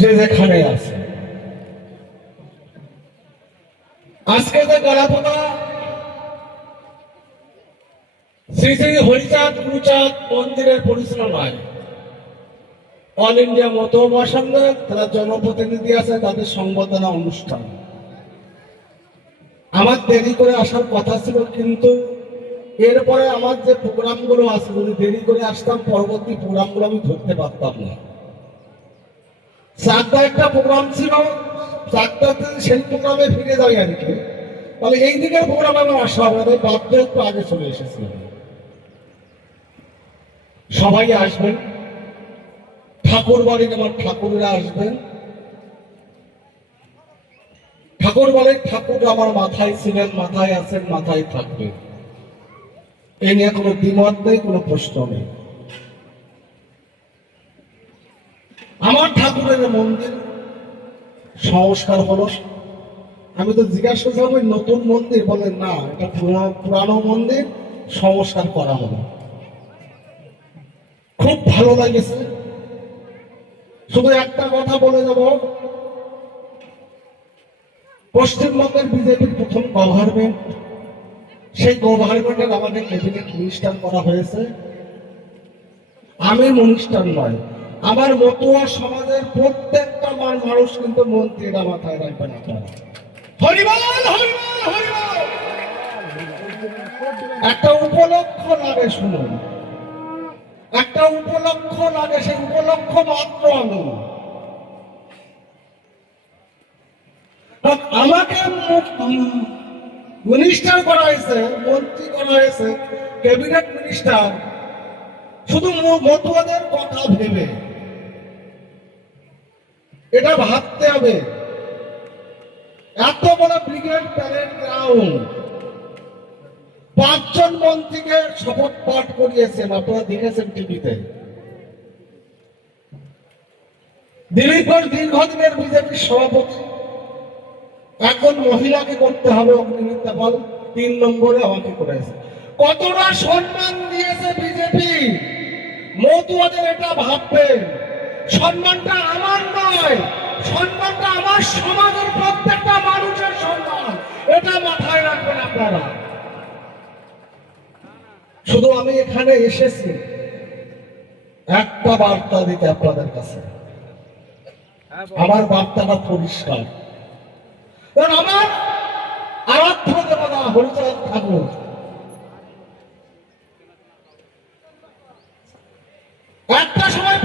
যে যেখানে আছে। আজকে যে গলাপোতা শ্রী শ্রী হরিচাঁদ গুরুচাঁদ মন্দিরের পরিচালনায় অল ইন্ডিয়া মত মহাসংঘ তারা জনপ্রতিনিধি আছে, তাদের সংবর্ধনা অনুষ্ঠান। আমার দেরি করে আসার কথা ছিল, কিন্তু এরপরে আমার যে প্রোগ্রামগুলো আছে, যদি দেরি করে আসতাম পরবর্তী প্রোগ্রামগুলো আমি ধরতে পারতাম না। চারটা একটা প্রোগ্রাম ছিল, চারটাতে সেই প্রোগ্রামে ফিরে যাই আর কি। তাহলে এই দিকের প্রোগ্রামে আমার আসা হবে, তাই বাধ্য একটু আগে চলে এসেছিলাম। সবাই আসবেন, ঠাকুর বাড়ির আমার ঠাকুররা আসবেন। ঠাকুর বাড়ির ঠাকুর আমার মাথায় ছিলেন, মাথায় আছেন, মাথায় থাকবেন, এ নিয়ে কোনো দ্বিমত নেই, কোনো প্রশ্ন নেই। আমার ঠাকুরের মন্দির সংস্কার হলো। আমি তো জিজ্ঞাসা করছিলাম ওই নতুন মন্দির, বলেন না এটা পুরানো মন্দির সংস্কার করা হলো। খুব ভালো লাগেছে। শুধু একটা কথা বলে যাব, পশ্চিমবঙ্গের বিজেপির প্রথম গভর্নমেন্ট, সেই গভর্নমেন্টের আমাদের ক্যাবিনেট মিনিস্টার করা হয়েছে। আমি মিনিস্টার নয়, আমার মতুয়া সমাজের প্রত্যেকটা মানুষ কিন্তু মন্ত্রীরা মাথায় রাখবেন আপনারা। হরিবল হরিবল হরিবল। একটা উপলক্ষ লাগে, শুনুন, একটা উপলক্ষ লাগে, সেই উপলক্ষ মাত্র আমি। আমাকে মিনিস্টার করা হয়েছে, মন্ত্রী করা হয়েছে, ক্যাবিনেট মিনিস্টার, শুধু মতুয়াদের কথা ভেবে। এটা ভাবতে হবে। এত বড় ব্রিগেড প্যারেড গ্রাউন্ড, 5 জন মন্ত্রীকে শপথ পাঠ করিয়েছেন, আপনারা দেখেছেন টিভিতে। দিলীপ ঘোষ দীর্ঘদিনের বিজেপির সভাপতি, এখন মহিলাকে করতে হবে অগ্নিমিত্রা পাল, 3 নম্বরে আমাকে করেছে। কতটা সম্মান দিয়েছে বিজেপি, মতুয়াদের এটা ভাববেন। সম্মানটা আমার নয়, সম্মানটা আমার সমাজের প্রত্যেকটা মানুষের সম্মান, এটা মাথায় রাখবেন আপনারা। শুধু আমি এখানে এসেছি একটা বার্তা দিতে আপনাদের কাছে। আমার বার্তাটা পরিষ্কার, কারণ আমার আরাধ্য দেবতা হরিচাঁদ ঠাকুর একটা সময়